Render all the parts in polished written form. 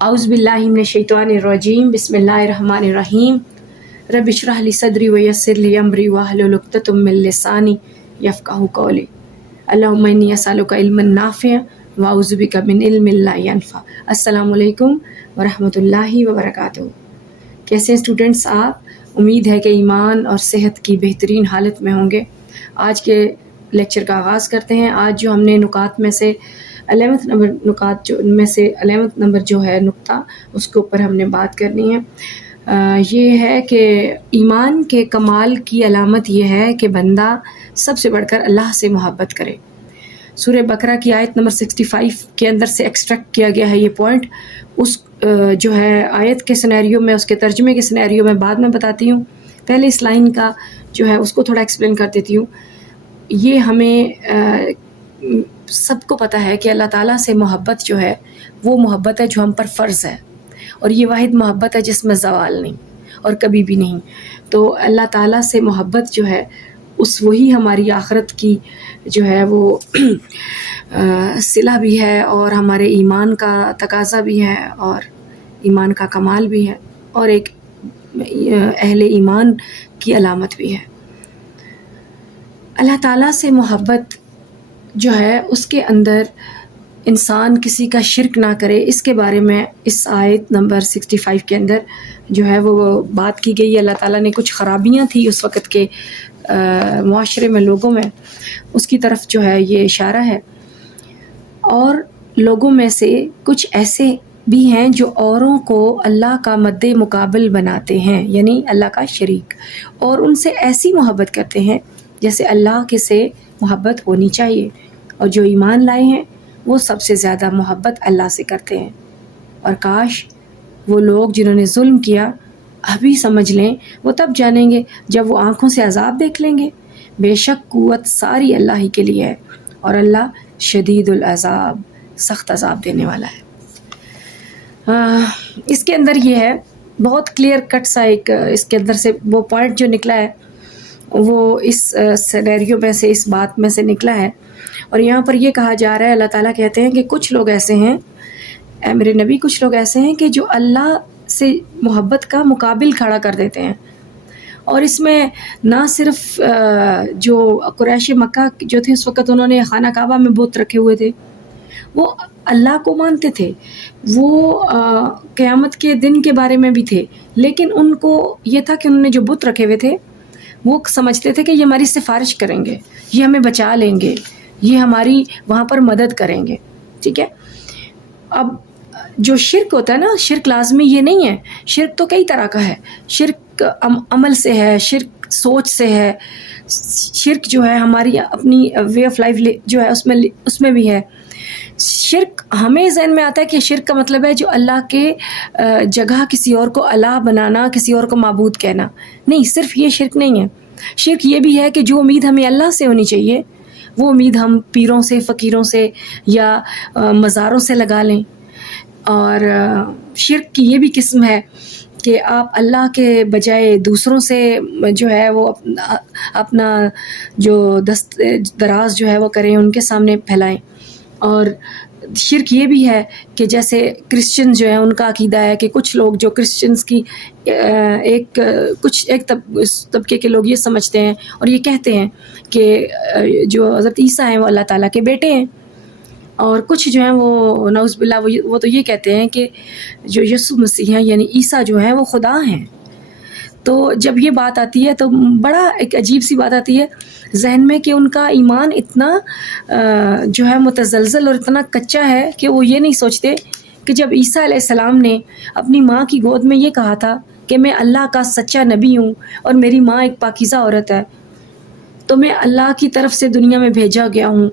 اعوذ باللہ من الشیطان الرجیم بسم اللہ الرحمن الرحیم رب اشرح لی صدری ویسر لی امری واحلل عقدۃ من لسانی یفقہوا قولی اللہم انی اسألک علما نافعا واعوذ بک من علم لا ینفع۔ السلام علیکم ورحمۃ اللہ وبرکاتہ۔ کیسے اسٹوڈنٹس آپ؟ امید ہے کہ ایمان اور صحت کی بہترین حالت میں ہوں گے۔ آج کے لیکچر کا آغاز کرتے ہیں۔ آج جو ہم نے نکات میں سے 11 نمبر جو ہے نقطہ، اس کے اوپر ہم نے بات کرنی ہے۔ یہ ہے کہ ایمان کے کمال کی علامت یہ ہے کہ بندہ سب سے بڑھ کر اللہ سے محبت کرے۔ سورہ بقرہ کی آیت نمبر 65 کے اندر سے ایکسٹریکٹ کیا گیا ہے یہ پوائنٹ۔ اس جو ہے آیت کے سینیریو میں، اس کے ترجمے کے سینیریو میں بعد میں بتاتی ہوں۔ پہلے اس لائن کا جو ہے اس کو تھوڑا ایکسپلین کر دیتی ہوں۔ یہ ہمیں سب کو پتہ ہے کہ اللہ تعالیٰ سے محبت جو ہے وہ محبت ہے جو ہم پر فرض ہے، اور یہ واحد محبت ہے جس میں زوال نہیں اور کبھی بھی نہیں۔ تو اللہ تعالیٰ سے محبت جو ہے وہی ہماری آخرت کی جو ہے وہ صلہ بھی ہے، اور ہمارے ایمان کا تقاضا بھی ہے، اور ایمان کا کمال بھی ہے، اور ایک اہل ایمان کی علامت بھی ہے۔ اللہ تعالیٰ سے محبت جو ہے اس کے اندر انسان کسی کا شرک نہ کرے، اس کے بارے میں اس آیت نمبر 65 کے اندر جو ہے وہ بات کی گئی ہے۔ اللہ تعالیٰ نے کچھ خرابیاں تھیں اس وقت کے معاشرے میں، لوگوں میں، اس کی طرف جو ہے یہ اشارہ ہے۔ اور لوگوں میں سے کچھ ایسے بھی ہیں جو اوروں کو اللہ کا مد مقابل بناتے ہیں، یعنی اللہ کا شریک، اور ان سے ایسی محبت کرتے ہیں جیسے اللہ کے سے محبت ہونی چاہیے۔ اور جو ایمان لائے ہیں وہ سب سے زیادہ محبت اللہ سے کرتے ہیں۔ اور کاش وہ لوگ جنہوں نے ظلم کیا ابھی سمجھ لیں، وہ تب جانیں گے جب وہ آنکھوں سے عذاب دیکھ لیں گے۔ بے شک قوت ساری اللہ ہی کے لیے ہے، اور اللہ شدید العذاب، سخت عذاب دینے والا ہے۔ اس کے اندر یہ ہے بہت کلیئر کٹ سا ایک اس کے اندر سے وہ پوائنٹ جو نکلا ہے وہ اس سینیریو میں سے، اس بات میں سے نکلا ہے۔ اور یہاں پر یہ کہا جا رہا ہے، اللہ تعالیٰ کہتے ہیں کہ کچھ لوگ ایسے ہیں، اے میرے نبی، کچھ لوگ ایسے ہیں کہ جو اللہ سے محبت کا مقابل کھڑا کر دیتے ہیں۔ اور اس میں نہ صرف جو قریش مکہ جو تھے اس وقت، انہوں نے خانہ کعبہ میں بت رکھے ہوئے تھے، وہ اللہ کو مانتے تھے، وہ قیامت کے دن کے بارے میں بھی تھے، لیکن ان کو یہ تھا کہ انہوں نے جو بت رکھے ہوئے تھے وہ سمجھتے تھے کہ یہ ہماری سفارش کریں گے، یہ ہمیں بچا لیں گے، یہ ہماری وہاں پر مدد کریں گے، ٹھیک ہے۔ اب جو شرک ہوتا ہے نا، شرک لازمی یہ نہیں ہے، شرک تو کئی طرح کا ہے۔ شرک عمل سے ہے، شرک سوچ سے ہے، شرک جو ہے ہماری اپنی وے آف لائف جو ہے اس میں بھی ہے۔ شرک ہمیں ذہن میں آتا ہے کہ شرک کا مطلب ہے جو اللہ کے جگہ کسی اور کو الہ بنانا، کسی اور کو معبود کہنا۔ نہیں، صرف یہ شرک نہیں ہے۔ شرک یہ بھی ہے کہ جو امید ہمیں اللہ سے ہونی چاہیے وہ امید ہم پیروں سے، فقیروں سے یا مزاروں سے لگا لیں۔ اور شرک کی یہ بھی قسم ہے کہ آپ اللہ کے بجائے دوسروں سے جو ہے وہ اپنا جو دست دراز جو ہے وہ کریں، ان کے سامنے پھیلائیں۔ اور شرک یہ بھی ہے کہ جیسے کرسچن جو ہیں ان کا عقیدہ ہے کہ کچھ لوگ جو کرسچنز کی ایک طبقے کے لوگ یہ سمجھتے ہیں اور یہ کہتے ہیں کہ جو حضرت عیسیٰ ہیں وہ اللہ تعالیٰ کے بیٹے ہیں، اور کچھ جو ہیں وہ نعوذ باللہ وہ تو یہ کہتے ہیں کہ جو یسوع مسیح ہیں یعنی عیسیٰ جو ہیں وہ خدا ہیں۔ تو جب یہ بات آتی ہے تو بڑا ایک عجیب سی بات آتی ہے ذہن میں کہ ان کا ایمان اتنا جو ہے متزلزل اور اتنا کچا ہے کہ وہ یہ نہیں سوچتے کہ جب عیسیٰ علیہ السلام نے اپنی ماں کی گود میں یہ کہا تھا کہ میں اللہ کا سچا نبی ہوں اور میری ماں ایک پاکیزہ عورت ہے، تو میں اللہ کی طرف سے دنیا میں بھیجا گیا ہوں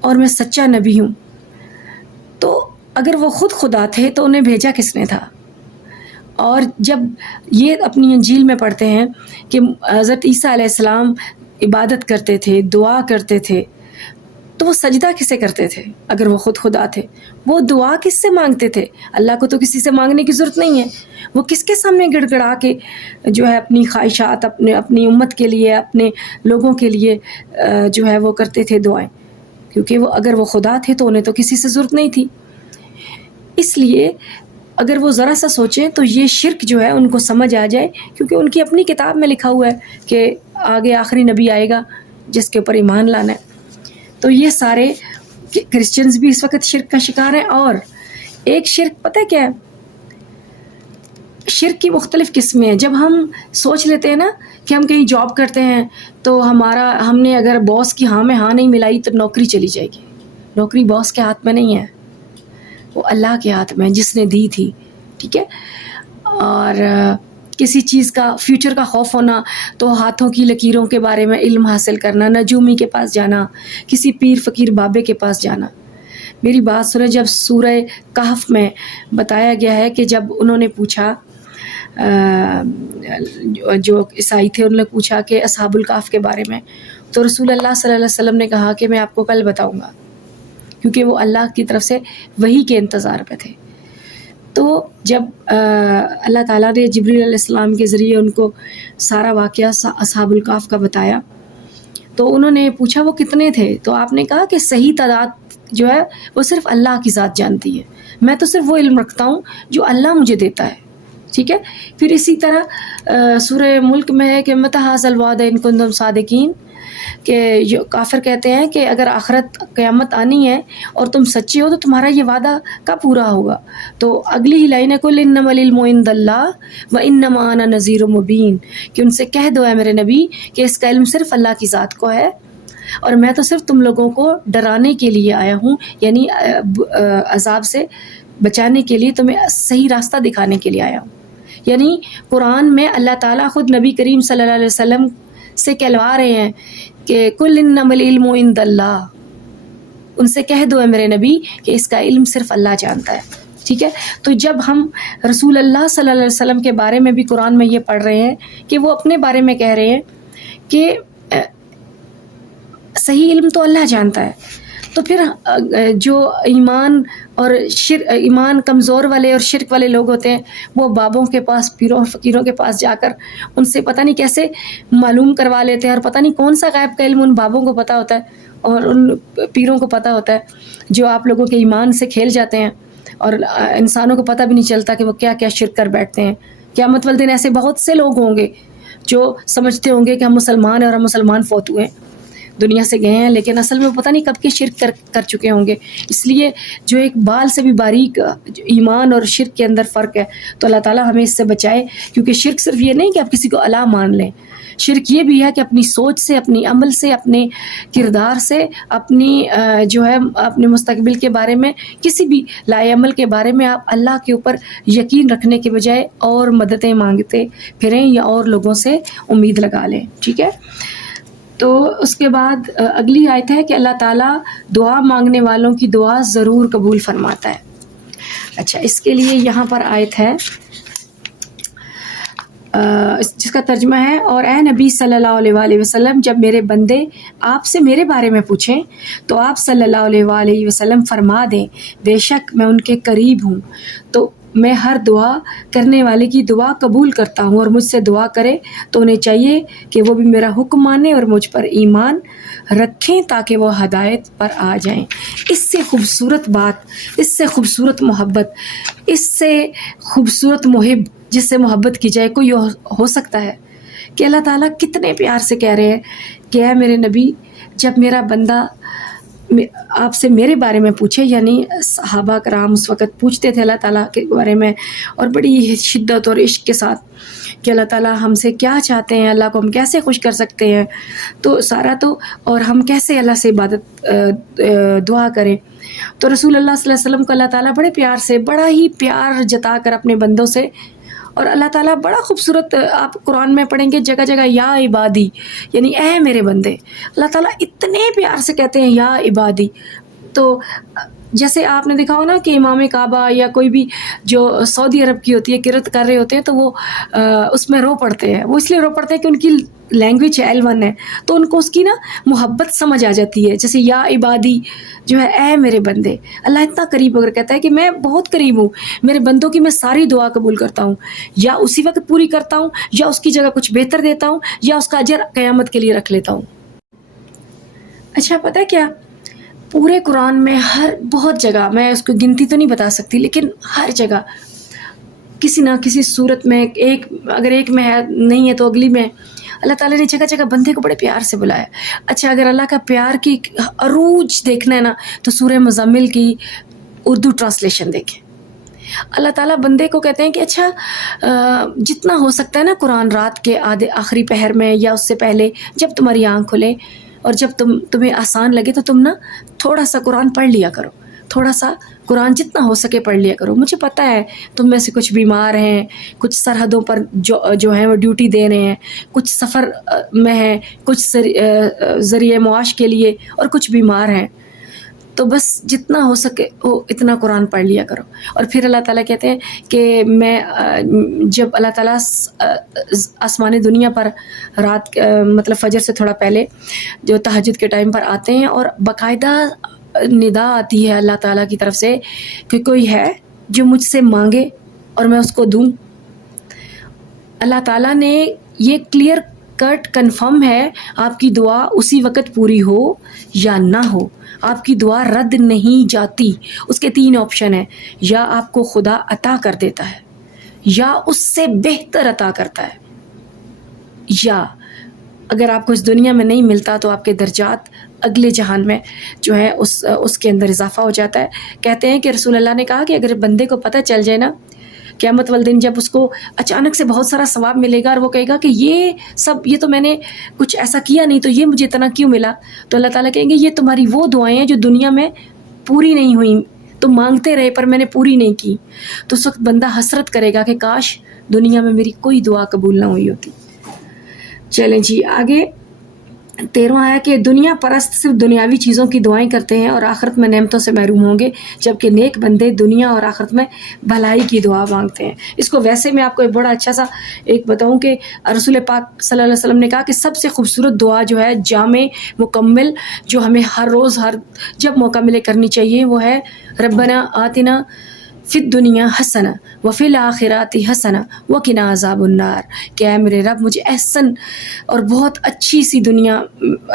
اور میں سچا نبی ہوں، تو اگر وہ خود خدا تھے تو انہیں بھیجا کس نے تھا؟ اور جب یہ اپنی انجیل میں پڑھتے ہیں کہ حضرت عیسیٰ علیہ السلام عبادت کرتے تھے، دعا کرتے تھے، تو وہ سجدہ کسے کرتے تھے؟ اگر وہ خود خدا تھے وہ دعا کس سے مانگتے تھے؟ اللہ کو تو کسی سے مانگنے کی ضرورت نہیں ہے۔ وہ کس کے سامنے گڑ گڑا کے جو ہے اپنی خواہشات اپنی امت کے لیے، اپنے لوگوں کے لیے جو ہے وہ کرتے تھے دعائیں، کیونکہ وہ اگر وہ خدا تھے تو انہیں تو کسی سے ضرورت نہیں تھی۔ اس لیے اگر وہ ذرا سا سوچیں تو یہ شرک جو ہے ان کو سمجھ آ جائے، کیونکہ ان کی اپنی کتاب میں لکھا ہوا ہے کہ آگے آخری نبی آئے گا جس کے اوپر ایمان لانا ہے۔ تو یہ سارے کرسچنز بھی اس وقت شرک کا شکار ہیں۔ اور ایک شرک پتہ ہے کیا ہے؟ شرک کی مختلف قسمیں ہیں۔ جب ہم سوچ لیتے ہیں نا کہ ہم کہیں جاب کرتے ہیں تو ہم نے اگر باس کی ہاں میں ہاں نہیں ملائی تو نوکری چلی جائے گی۔ نوکری باس کے ہاتھ میں نہیں ہے، وہ اللہ کے ہاتھ میں جس نے دی تھی، ٹھیک ہے؟ اور کسی چیز کا فیوچر کا خوف ہونا تو ہاتھوں کی لکیروں کے بارے میں علم حاصل کرنا، نجومی کے پاس جانا، کسی پیر فقیر بابے کے پاس جانا۔ میری بات سنیں، جب سورہ کہف میں بتایا گیا ہے کہ جب انہوں نے پوچھا، جو عیسائی تھے انہوں نے پوچھا کہ اصحاب الکہف کے بارے میں، تو رسول اللہ صلی اللہ علیہ وسلم نے کہا کہ میں آپ کو کل بتاؤں گا، کیونکہ وہ اللہ کی طرف سے وحی کے انتظار پہ تھے۔ تو جب اللہ تعالیٰ نے جبریل علیہ السلام کے ذریعے ان کو سارا واقعہ اصحاب الکہف کا بتایا تو انہوں نے پوچھا وہ کتنے تھے، تو آپ نے کہا کہ صحیح تعداد جو ہے وہ صرف اللہ کی ذات جانتی ہے، میں تو صرف وہ علم رکھتا ہوں جو اللہ مجھے دیتا ہے، ٹھیک ہے؟ پھر اسی طرح سورہ ملک میں ہے کہ متی ھذا الوعد ان کنتم صادقین، کہ جو کافر کہتے ہیں کہ اگر آخرت قیامت آنی ہے اور تم سچے ہو تو تمہارا یہ وعدہ کب پورا ہوگا؟ تو اگلی ہی لائن ہے قل انما العلم عند اللہ وانما انا نذیر مبین، کہ ان سے کہہ دو اے میرے نبی کہ اس کا علم صرف اللہ کی ذات کو ہے اور میں تو صرف تم لوگوں کو ڈرانے کے لیے آیا ہوں، یعنی عذاب سے بچانے کے لیے، تمہیں صحیح راستہ دکھانے کے لیے آیا ہوں۔ یعنی قرآن میں اللہ تعالیٰ خود نبی کریم صلی اللہ علیہ وسلم سے کہلوا رہے ہیں کہ کل انما العلم عند اللہ، ان سے کہہ دو اے میرے نبی کہ اس کا علم صرف اللہ جانتا ہے، ٹھیک ہے؟ تو جب ہم رسول اللہ صلی اللہ علیہ وسلم کے بارے میں بھی قرآن میں یہ پڑھ رہے ہیں کہ وہ اپنے بارے میں کہہ رہے ہیں کہ صحیح علم تو اللہ جانتا ہے، تو پھر جو ایمان کمزور والے اور شرک والے لوگ ہوتے ہیں وہ بابوں کے پاس، پیروں اور فقیروں کے پاس جا کر ان سے پتہ نہیں کیسے معلوم کروا لیتے ہیں، اور پتہ نہیں کون سا غیب کا علم ان بابوں کو پتہ ہوتا ہے اور ان پیروں کو پتہ ہوتا ہے، جو آپ لوگوں کے ایمان سے کھیل جاتے ہیں اور انسانوں کو پتہ بھی نہیں چلتا کہ وہ کیا کیا شرک کر بیٹھتے ہیں۔ قیامت والے دن ایسے بہت سے لوگ ہوں گے جو سمجھتے ہوں گے کہ ہم مسلمان ہیں اور ہم مسلمان فوت ہوئے ہیں، دنیا سے گئے ہیں، لیکن اصل میں پتہ نہیں کب کے شرک کر چکے ہوں گے۔ اس لیے جو ایک بال سے بھی باریک ایمان اور شرک کے اندر فرق ہے، تو اللہ تعالیٰ ہمیں اس سے بچائے، کیونکہ شرک صرف یہ نہیں کہ آپ کسی کو الہ مان لیں، شرک یہ بھی ہے کہ اپنی سوچ سے، اپنی عمل سے، اپنے کردار سے، اپنی جو ہے اپنے مستقبل کے بارے میں، کسی بھی لائے عمل کے بارے میں آپ اللہ کے اوپر یقین رکھنے کے بجائے اور مددیں مانگتے پھریں یا اور لوگوں سے امید لگا لیں، ٹھیک ہے؟ تو اس کے بعد اگلی آیت ہے کہ اللہ تعالیٰ دعا مانگنے والوں کی دعا ضرور قبول فرماتا ہے۔ اچھا، اس کے لیے یہاں پر آیت ہے جس کا ترجمہ ہے، اور اے نبی صلی اللہ علیہ وآلہ وسلم جب میرے بندے آپ سے میرے بارے میں پوچھیں تو آپ صلی اللہ علیہ وآلہ وسلم فرما دیں بے شک میں ان کے قریب ہوں، تو میں ہر دعا کرنے والے کی دعا قبول کرتا ہوں، اور مجھ سے دعا کرے تو انہیں چاہیے کہ وہ بھی میرا حکم مانیں اور مجھ پر ایمان رکھیں تاکہ وہ ہدایت پر آ جائیں۔ اس سے خوبصورت بات، اس سے خوبصورت محبت، اس سے خوبصورت محب جس سے محبت کی جائے کوئی ہو سکتا ہے کہ اللہ تعالیٰ کتنے پیار سے کہہ رہے ہیں کہ اے میرے نبی جب میرا بندہ آپ سے میرے بارے میں پوچھے، یعنی صحابہ کرام اس وقت پوچھتے تھے اللہ تعالیٰ کے بارے میں اور بڑی شدت اور عشق کے ساتھ کہ اللہ تعالیٰ ہم سے کیا چاہتے ہیں، اللہ کو ہم کیسے خوش کر سکتے ہیں، تو سارا تو اور ہم کیسے اللہ سے عبادت دعا کریں، تو رسول اللہ صلی اللہ علیہ وسلم کو اللہ تعالیٰ بڑے پیار سے، بڑا ہی پیار جتا کر اپنے بندوں سے، اور اللہ تعالیٰ بڑا خوبصورت آپ قرآن میں پڑھیں گے جگہ جگہ یا عبادی، یعنی اے میرے بندے، اللہ تعالیٰ اتنے پیار سے کہتے ہیں یا عبادی۔ تو جیسے آپ نے دیکھا ہو نا کہ امام کعبہ یا کوئی بھی جو سعودی عرب کی ہوتی ہے قرات کر رہے ہوتے ہیں تو وہ اس میں رو پڑتے ہیں، وہ اس لیے رو پڑتے ہیں کہ ان کی لینگویج L1 ہے، تو ان کو اس کی نا محبت سمجھ آ جاتی ہے، جیسے یا عبادی جو ہے اے میرے بندے، اللہ اتنا قریب ہو کر کہتا ہے کہ میں بہت قریب ہوں، میرے بندوں کی میں ساری دعا قبول کرتا ہوں، یا اسی وقت پوری کرتا ہوں یا اس کی جگہ کچھ بہتر دیتا ہوں یا اس کا اجر قیامت کے لیے رکھ لیتا ہوں۔ اچھا، پتہ ہے کیا پورے قرآن میں ہر بہت جگہ، میں اس کو گنتی تو نہیں بتا سکتی، لیکن ہر جگہ کسی نہ کسی صورت میں اگر ایک میں ہے نہیں ہے تو اگلی میں اللہ تعالیٰ نے جگہ جگہ بندے کو بڑے پیار سے بلایا. اچھا اگر اللہ کا پیار کی عروج دیکھنا ہے نا تو سورہ مزمل کی اردو ٹرانسلیشن دیکھیں. اللہ تعالیٰ بندے کو کہتے ہیں کہ اچھا جتنا ہو سکتا ہے نا قرآن رات کے آخری پہر میں یا اس سے پہلے جب تمہاری آنکھ کھلے اور جب تمہیں آسان لگے تو تم نا تھوڑا سا قرآن پڑھ لیا کرو، تھوڑا سا قرآن جتنا ہو سکے پڑھ لیا کرو. مجھے پتہ ہے تم میں سے کچھ بیمار ہیں، کچھ سرحدوں پر جو ہیں وہ ڈیوٹی دے رہے ہیں، کچھ سفر میں ہیں، کچھ ذریعہ معاش کے لیے، اور کچھ بیمار ہیں. تو بس جتنا ہو سکے اتنا قرآن پڑھ لیا کرو. اور پھر اللہ تعالیٰ کہتے ہیں کہ میں جب اللہ تعالیٰ آسمان دنیا پر رات مطلب فجر سے تھوڑا پہلے جو تہجد کے ٹائم پر آتے ہیں اور باقاعدہ ندا آتی ہے اللہ تعالیٰ کی طرف سے کہ کوئی ہے جو مجھ سے مانگے اور میں اس کو دوں. اللہ تعالیٰ نے یہ کلیئر کٹ کنفرم ہے آپ کی دعا اسی وقت پوری ہو یا نہ ہو، آپ کی دعا رد نہیں جاتی. اس کے 3 آپشن ہیں، یا آپ کو خدا عطا کر دیتا ہے، یا اس سے بہتر عطا کرتا ہے، یا اگر آپ کو اس دنیا میں نہیں ملتا تو آپ کے درجات اگلے جہان میں جو ہے اس کے اندر اضافہ ہو جاتا ہے. کہتے ہیں کہ رسول اللہ نے کہا کہ اگر بندے کو پتہ چل جائے نا قیامت والدین جب اس کو اچانک سے بہت سارا ثواب ملے گا اور وہ کہے گا کہ یہ تو میں نے کچھ ایسا کیا نہیں تو یہ مجھے اتنا کیوں ملا، تو اللہ تعالیٰ کہیں گے یہ تمہاری وہ دعائیں ہیں جو دنیا میں پوری نہیں ہوئیں، تم مانگتے رہے پر میں نے پوری نہیں کی. تو اس وقت بندہ حسرت کرے گا کہ کاش دنیا میں میری کوئی دعا قبول نہ ہوئی ہوتی. چلیں جی آگے 13واں ہے کہ دنیا پرست صرف دنیاوی چیزوں کی دعائیں کرتے ہیں اور آخرت میں نعمتوں سے محروم ہوں گے، جبکہ نیک بندے دنیا اور آخرت میں بھلائی کی دعا مانگتے ہیں. اس کو ویسے میں آپ کو ایک بڑا اچھا سا ایک بتاؤں کہ رسول پاک صلی اللہ علیہ وسلم نے کہا کہ سب سے خوبصورت دعا جو ہے جامع مکمل جو ہمیں ہر روز جب موقع ملے کرنی چاہیے وہ ہے ربنا آتنا فی الدنیا حسنہ وفی الآخرات حسنہ وقنا عذاب النار، کہ اے میرے رب مجھے احسن اور بہت اچھی سی دنیا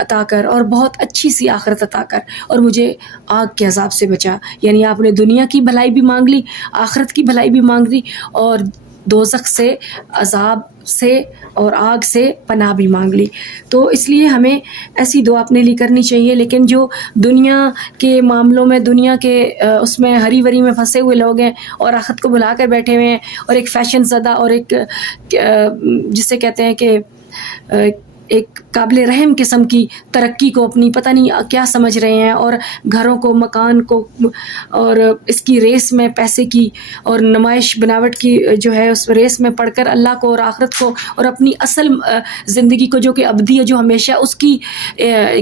عطا کر اور بہت اچھی سی آخرت عطا کر اور مجھے آگ کے عذاب سے بچا. یعنی آپ نے دنیا کی بھلائی بھی مانگ لی، آخرت کی بھلائی بھی مانگ لی، اور دوزخ سے عذاب سے اور آگ سے پناہ بھی مانگ لی. تو اس لیے ہمیں ایسی دعا اپنے لیے کرنی چاہیے. لیکن جو دنیا کے معاملوں میں دنیا کے اس میں ہری بری میں پھنسے ہوئے لوگ ہیں اور آخرت کو بھلا کر بیٹھے ہوئے ہیں، اور ایک فیشن زدہ اور ایک جسے کہتے ہیں کہ ایک قابل رحم قسم کی ترقی کو اپنی پتہ نہیں کیا سمجھ رہے ہیں، اور گھروں کو مکان کو اور اس کی ریس میں پیسے کی اور نمائش بناوٹ کی جو ہے اس ریس میں پڑھ کر اللہ کو اور آخرت کو اور اپنی اصل زندگی کو جو کہ ابدی ہے جو ہمیشہ اس کی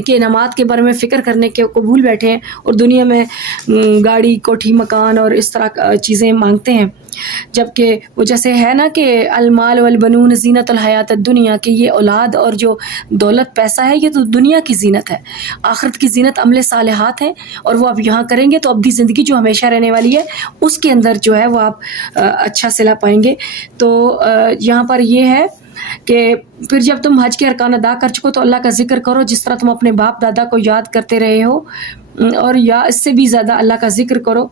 کے انعامات کے بارے میں فکر کرنے کے کو بھول بیٹھے ہیں اور دنیا میں گاڑی کوٹھی مکان اور اس طرح چیزیں مانگتے ہیں. جبکہ وہ جیسے ہے نا کہ المال والبنون زینت الحیات الدنیا، کہ یہ اولاد اور جو دولت پیسہ ہے یہ تو دنیا کی زینت ہے، آخرت کی زینت عمل صالحات ہیں، اور وہ آپ یہاں کریں گے تو ابدی زندگی جو ہمیشہ رہنے والی ہے اس کے اندر جو ہے وہ آپ اچھا صلہ پائیں گے. تو یہاں پر یہ ہے کہ پھر جب تم حج کے ارکان ادا کر چکو تو اللہ کا ذکر کرو جس طرح تم اپنے باپ دادا کو یاد کرتے رہے ہو، اور یا اس سے بھی زیادہ اللہ کا ذکر کرو.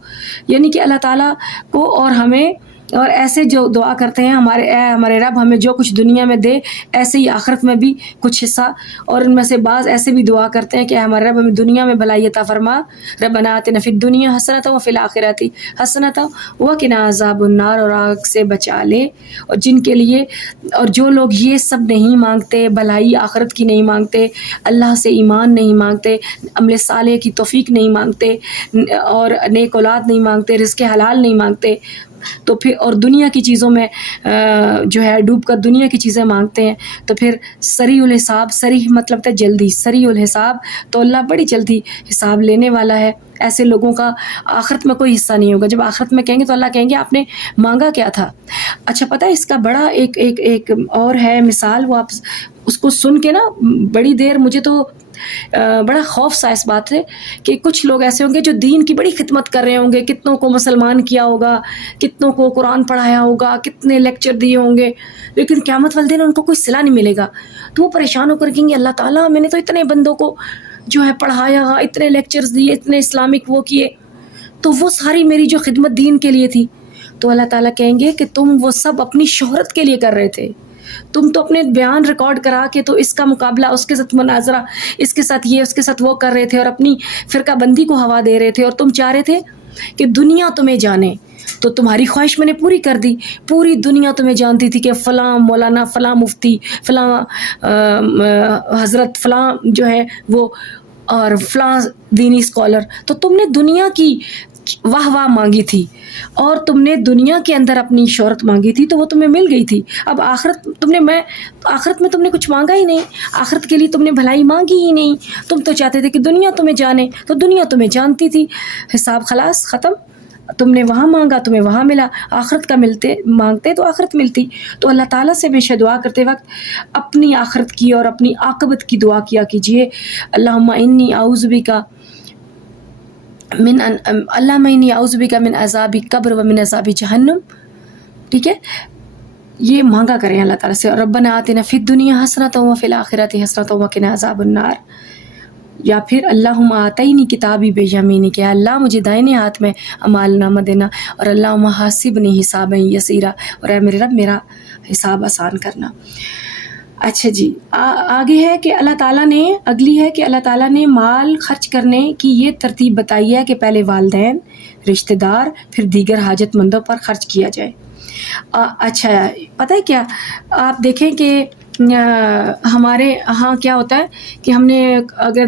یعنی کہ اللہ تعالیٰ کو اور ہمیں اور ایسے جو دعا کرتے ہیں ہمارے رب ہمیں جو کچھ دنیا میں دے ایسے ہی آخرت میں بھی کچھ حصہ، اور ان میں سے بعض ایسے بھی دعا کرتے ہیں کہ ہمارے رب ہمیں دنیا میں بھلائی عطا فرما، ربنا آتنا فی الدنیا حسنۃ وفی الآخرۃ حسنۃ وقنا عذاب النار، اور آگ سے بچا لے. اور جن کے لیے اور جو لوگ یہ سب نہیں مانگتے، بھلائی آخرت کی نہیں مانگتے، اللہ سے ایمان نہیں مانگتے، عمل صالح کی توفیق نہیں مانگتے، اور نیک اولاد نہیں مانگتے، رزق حلال نہیں مانگتے، تو پھر اور دنیا کی چیزوں میں جو ہے ڈوب کر دنیا کی چیزیں مانگتے ہیں، تو پھر سریع الحساب، سریع مطلب ہے جلدی، سریع الحساب، تو اللہ بڑی جلدی حساب لینے والا ہے. ایسے لوگوں کا آخرت میں کوئی حصہ نہیں ہوگا. جب آخرت میں کہیں گے تو اللہ کہیں گے آپ نے مانگا کیا تھا. اچھا پتہ ہے اس کا بڑا ایک اور ہے مثال، وہ آپ اس کو سن کے نا بڑی دیر مجھے تو بڑا خوف سا اس بات ہے کہ کچھ لوگ ایسے ہوں گے جو دین کی بڑی خدمت کر رہے ہوں گے، کتنوں کو مسلمان کیا ہوگا، کتنوں کو قرآن پڑھایا ہوگا، کتنے لیکچر دیے ہوں گے، لیکن قیامت والے دن ان کو کوئی صلہ نہیں ملے گا. تو وہ پریشان ہو کر کہیں گے اللہ تعالیٰ میں نے تو اتنے بندوں کو جو ہے پڑھایا، اتنے لیکچرز دیے، اتنے اسلامک وہ کیے، تو وہ ساری میری جو خدمت دین کے لیے تھی. تو اللہ تعالیٰ کہیں گے کہ تم وہ سب اپنی شہرت کے لیے کر رہے تھے، تم تو اپنے بیان ریکارڈ کرا کے تو اس کا مقابلہ، اس کے ساتھ مناظرہ، اس کے ساتھ یہ، اس کے ساتھ وہ کر رہے تھے، اور اپنی فرقہ بندی کو ہوا دے رہے تھے، اور تم چاہ رہے تھے کہ دنیا تمہیں جانے. تو تمہاری خواہش میں نے پوری کر دی. پوری دنیا تمہیں جانتی تھی کہ فلاں مولانا، فلاں مفتی، فلاں حضرت، فلاں جو ہے وہ، اور فلاں دینی اسکالر. تو تم نے دنیا کی واہ واہ مانگی تھی، اور تم نے دنیا کے اندر اپنی شہرت مانگی تھی، تو وہ تمہیں مل گئی تھی. اب آخرت آخرت میں تم نے کچھ مانگا ہی نہیں، آخرت کے لیے تم نے بھلائی مانگی ہی نہیں. تم تو چاہتے تھے کہ دنیا تمہیں جانے، تو دنیا تمہیں جانتی تھی. حساب خلاص ختم. تم نے وہاں مانگا، تمہیں وہاں ملا. آخرت کا مانگتے تو آخرت ملتی. تو اللہ تعالیٰ سے ہمیشہ دعا کرتے وقت اپنی آخرت کی اور اپنی عاقبت کی دعا کیا کیجیے. اللہم انی اعوذ بک من عذاب قبر و من عذاب جہنم. ٹھیک ہے، یہ مانگا کریں اللہ تعالیٰ سے. ربنا آتنا فی الدنیا حسنۃ وفی الآخرۃ حسنۃ وقنا عذاب النار. یا پھر اللہم آتینی کتابی بیمینی، کہ اللہ مجھے دائنے ہاتھ میں اعمال نامہ دینا، اور اللہم حاسبنی حسابا یسیرا، اور اے میرے رب میرا حساب آسان کرنا. اچھا جی، آگے ہے کہ اللہ تعالیٰ نے، اگلی ہے کہ اللہ تعالیٰ نے مال خرچ کرنے کی یہ ترتیب بتائی ہے کہ پہلے والدین، رشتہ دار، پھر دیگر حاجت مندوں پر خرچ کیا جائے. اچھا، پتہ ہے کیا، آپ دیکھیں کہ ہمارے ہاں کیا ہوتا ہے کہ ہم نے اگر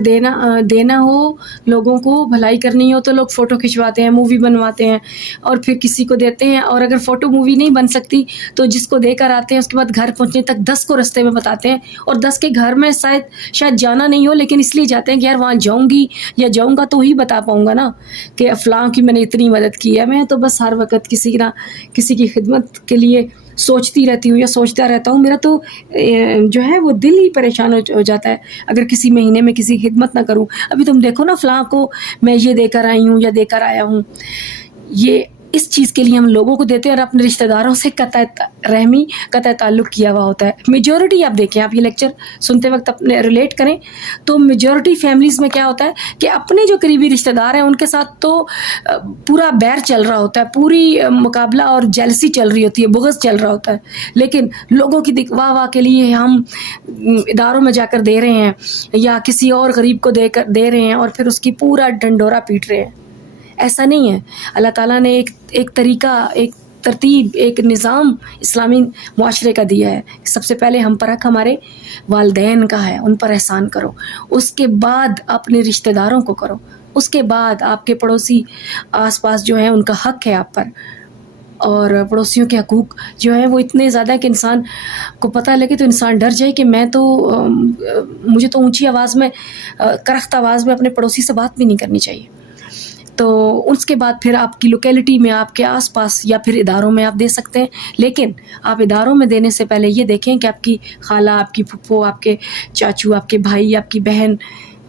دینا ہو، لوگوں کو بھلائی کرنی ہو، تو لوگ فوٹو کھنچواتے ہیں، مووی بنواتے ہیں، اور پھر کسی کو دیتے ہیں. اور اگر فوٹو مووی نہیں بن سکتی تو جس کو دے کر آتے ہیں، اس کے بعد گھر پہنچنے تک 10 کو رستے میں بتاتے ہیں، اور 10 کے گھر میں شاید جانا نہیں ہو، لیکن اس لیے جاتے ہیں کہ یار وہاں جاؤں گی یا جاؤں گا تو ہی بتا پاؤں گا نا کہ فلاں کی میں نے اتنی مدد کی ہے. میں تو بس ہر وقت کسی کی خدمت کے لیے سوچتی رہتی ہوں یا سوچتا رہتا ہوں. میرا تو جو ہے وہ دل ہی پریشان ہو جاتا ہے اگر کسی مہینے میں کسی کی خدمت نہ کروں. ابھی تم دیکھو نا، فلاں کو میں یہ دے کر آئی ہوں یا دے کر آیا ہوں. یہ اس چیز کے لیے ہم لوگوں کو دیتے ہیں، اور اپنے رشتہ داروں سے قطع رحمی، قطع تعلق کیا ہوا ہوتا ہے. میجورٹی آپ دیکھیں، آپ یہ لیکچر سنتے وقت اپنے ریلیٹ کریں تو میجورٹی فیملیز میں کیا ہوتا ہے کہ اپنے جو قریبی رشتہ دار ہیں ان کے ساتھ تو پورا بیر چل رہا ہوتا ہے، پوری مقابلہ اور جیلسی چل رہی ہوتی ہے، بغض چل رہا ہوتا ہے. لیکن لوگوں کی واہ واہ کے لیے ہم اداروں میں جا کر دے رہے ہیں، یا کسی اور غریب کو دے رہے ہیں، اور پھر اس کی پورا ڈنڈورا پیٹ رہے ہیں. ایسا نہیں ہے. اللہ تعالیٰ نے ایک طریقہ، ایک ترتیب، ایک نظام اسلامی معاشرے کا دیا ہے. سب سے پہلے ہم پر حق ہمارے والدین کا ہے، ان پر احسان کرو. اس کے بعد اپنے رشتہ داروں کو کرو. اس کے بعد آپ کے پڑوسی آس پاس جو ہیں ان کا حق ہے آپ پر. اور پڑوسیوں کے حقوق جو ہیں وہ اتنے زیادہ ہے کہ انسان کو پتہ لگے تو انسان ڈر جائے کہ مجھے تو اونچی آواز میں، کرخت آواز میں اپنے پڑوسی سے بات بھی نہیں کرنی چاہیے. تو اس کے بعد پھر آپ کی لوکیلٹی میں، آپ کے آس پاس، یا پھر اداروں میں آپ دے سکتے ہیں. لیکن آپ اداروں میں دینے سے پہلے یہ دیکھیں کہ آپ کی خالہ، آپ کی پھپھو، آپ کے چاچو، آپ کے بھائی، آپ کی بہن،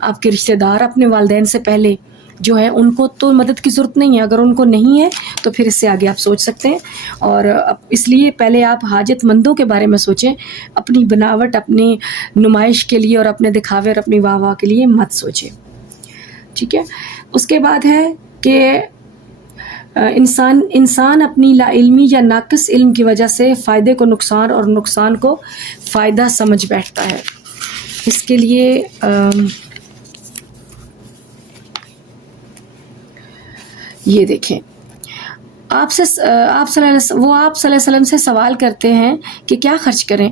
آپ کے رشتہ دار اپنے والدین سے پہلے جو ہے ان کو تو مدد کی ضرورت نہیں ہے. اگر ان کو نہیں ہے تو پھر اس سے آگے آپ سوچ سکتے ہیں. اور اس لیے پہلے آپ حاجت مندوں کے بارے میں سوچیں، اپنی بناوٹ، اپنی نمائش کے لیے اور اپنے دکھاوے اور اپنی واہ واہ کے لیے مت سوچیں. ٹھیک ہے. اس کے بعد ہے کہ انسان اپنی لا علمی یا ناقص علم کی وجہ سے فائدے کو نقصان اور نقصان کو فائدہ سمجھ بیٹھتا ہے. اس کے لیے یہ دیکھیں، آپ صلی اللہ علیہ وسلم سے سوال کرتے ہیں کہ کیا خرچ کریں.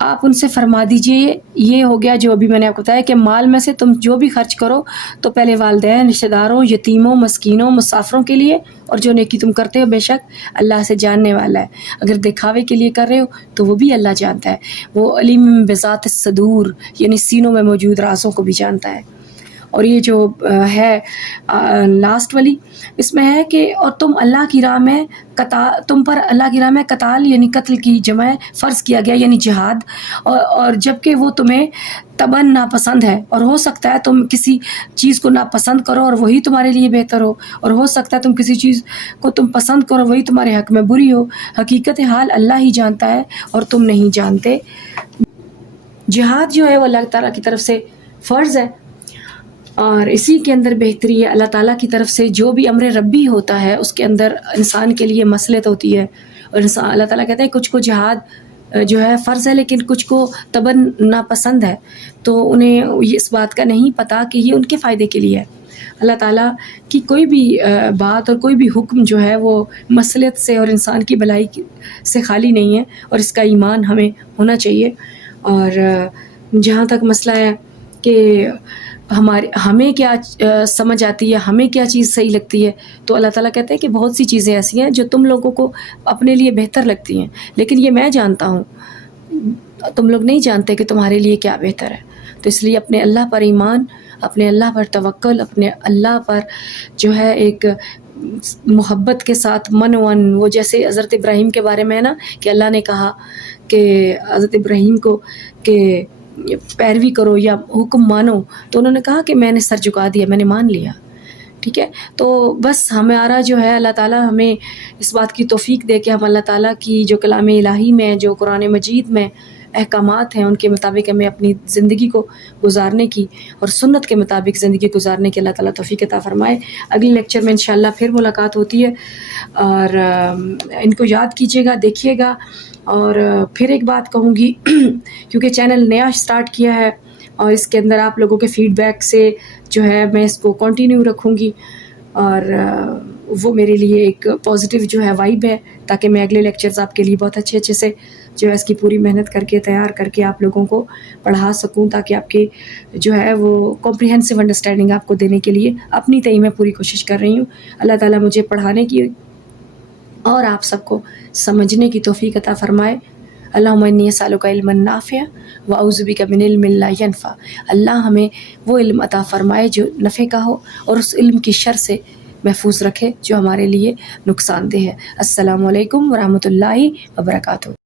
آپ ان سے فرما دیجئے، یہ ہو گیا جو ابھی میں نے آپ کو بتایا کہ مال میں سے تم جو بھی خرچ کرو تو پہلے والدین، رشتہ داروں، یتیموں، مسکینوں، مسافروں کے لیے، اور جو نیکی تم کرتے ہو بے شک اللہ سے جاننے والا ہے. اگر دکھاوے کے لیے کر رہے ہو تو وہ بھی اللہ جانتا ہے. وہ علیم بذات الصدور، یعنی سینوں میں موجود رازوں کو بھی جانتا ہے. اور یہ جو ہے لاسٹ والی، اس میں ہے کہ اور تم اللہ کی راہ میں تم پر اللہ کی راہ میں قتال، یعنی قتل کی جمع فرض کیا گیا، یعنی جہاد. اور جبکہ وہ تمہیں طبعاً ناپسند ہے، اور ہو سکتا ہے تم کسی چیز کو ناپسند کرو اور وہی تمہارے لیے بہتر ہو، اور ہو سکتا ہے تم کسی چیز کو تم پسند کرو وہی تمہارے حق میں بری ہو. حقیقت حال اللہ ہی جانتا ہے اور تم نہیں جانتے. جہاد جو ہے وہ اللہ تعالیٰ کی طرف سے فرض ہے، اور اسی کے اندر بہتری ہے، اللہ تعالیٰ کی طرف سے جو بھی امر ربی ہوتا ہے اس کے اندر انسان کے لیے مصلحت ہوتی ہے، اور اللہ تعالیٰ کہتے ہیں کچھ کو جہاد جو ہے فرض ہے لیکن کچھ کو تباً ناپسند ہے، تو انہیں اس بات کا نہیں پتہ کہ یہ ان کے فائدے کے لیے ہے۔ اللہ تعالیٰ کی کوئی بھی بات اور کوئی بھی حکم جو ہے وہ مصلحت سے اور انسان کی بھلائی سے خالی نہیں ہے، اور اس کا ایمان ہمیں ہونا چاہیے۔ اور جہاں تک مسئلہ ہے کہ ہمیں کیا سمجھ آتی ہے، ہمیں کیا چیز صحیح لگتی ہے، تو اللہ تعالیٰ کہتے ہیں کہ بہت سی چیزیں ایسی ہیں جو تم لوگوں کو اپنے لیے بہتر لگتی ہیں، لیکن یہ میں جانتا ہوں، تم لوگ نہیں جانتے کہ تمہارے لیے کیا بہتر ہے۔ تو اس لیے اپنے اللہ پر ایمان، اپنے اللہ پر توکل، اپنے اللہ پر جو ہے ایک محبت کے ساتھ وہ جیسے حضرت ابراہیم کے بارے میں ہے نا کہ اللہ نے کہا کہ حضرت ابراہیم کو کہ پیروی کرو یا حکم مانو، تو انہوں نے کہا کہ میں نے سر جھکا دیا، میں نے مان لیا، ٹھیک ہے۔ تو بس ہمارا جو ہے اللہ تعالیٰ ہمیں اس بات کی توفیق دے کہ ہم اللہ تعالیٰ کی جو کلام الہی میں، جو قرآن مجید میں احکامات ہیں، ان کے مطابق ہمیں اپنی زندگی کو گزارنے کی اور سنت کے مطابق زندگی گزارنے کی اللہ تعالیٰ توفیق عطا فرمائے۔ اگلے لیکچر میں انشاءاللہ پھر ملاقات ہوتی ہے، اور ان کو یاد کیجیے گا، دیکھیے گا۔ اور پھر ایک بات کہوں گی کیونکہ چینل نیا سٹارٹ کیا ہے اور اس کے اندر آپ لوگوں کے فیڈ بیک سے جو ہے میں اس کو کنٹینیو رکھوں گی، اور وہ میرے لیے ایک پازیٹیو جو ہے وائب ہے، تاکہ میں اگلے لیکچرز آپ کے لیے بہت اچھے سے جو ہے اس کی پوری محنت کر کے تیار کر کے آپ لوگوں کو پڑھا سکوں، تاکہ آپ کے جو ہے وہ کمپریہنسو انڈرسٹینڈنگ آپ کو دینے کے لیے اپنی تئیں میں پوری کوشش کر رہی ہوں۔ اللہ تعالیٰ مجھے پڑھانے کی اور آپ سب کو سمجھنے کی توفیق عطا فرمائے۔ اللہم انی اسألک علما نافعا واعوذ بک من علم لا ینفع۔ اللہ ہمیں وہ علم عطا فرمائے جو نفع کا ہو، اور اس علم کی شر سے محفوظ رکھے جو ہمارے لیے نقصان دہ ہے۔ السلام علیکم ورحمۃ اللہ وبرکاتہ۔